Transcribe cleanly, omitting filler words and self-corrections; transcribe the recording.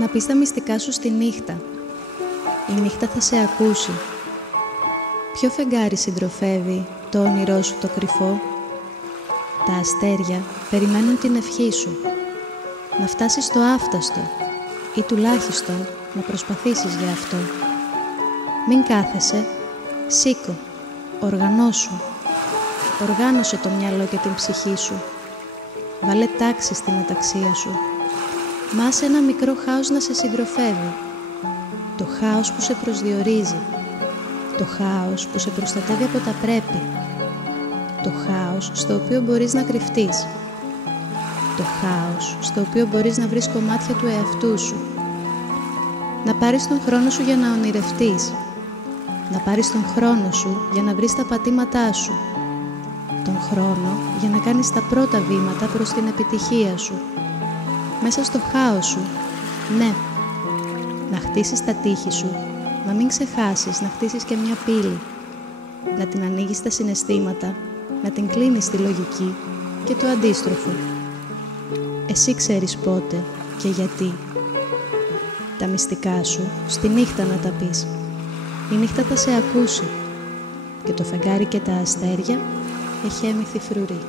Να πεις τα μυστικά σου στη νύχτα. Η νύχτα θα σε ακούσει. Ποιο φεγγάρι συντροφεύει το όνειρό σου το κρυφό? Τα αστέρια περιμένουν την ευχή σου. Να φτάσεις στο άφταστο ή τουλάχιστον να προσπαθήσεις για αυτό. Μην κάθεσαι, σήκω, οργανώσου. Οργάνωσε το μυαλό και την ψυχή σου. Βάλε τάξη στην αταξία σου. Μάσε ένα μικρό χάος να σε συντροφεύει. Το χάος που σε προσδιορίζει. Το χάος που σε προστατεύει από τα πρέπει. Το χάος στο οποίο μπορείς να κρυφτείς. Το χάος στο οποίο μπορείς να βρεις κομμάτια του εαυτού σου. Να πάρεις τον χρόνο σου για να ονειρευτείς. Να πάρεις τον χρόνο σου για να βρεις τα πατήματά σου. Τον χρόνο για να κάνεις τα πρώτα βήματα προς την επιτυχία σου. Μέσα στο χάος σου, ναι. Να χτίσεις τα τείχη σου, να μην ξεχάσεις να χτίσεις και μια πύλη. Να την ανοίγεις στα συναισθήματα, να την κλείνεις στη λογική και το αντίστροφο. Εσύ ξέρεις πότε και γιατί. Τα μυστικά σου στη νύχτα να τα πεις. Η νύχτα θα σε ακούσει και το φεγγάρι και τα αστέρια έχει έμυθη φρουρή.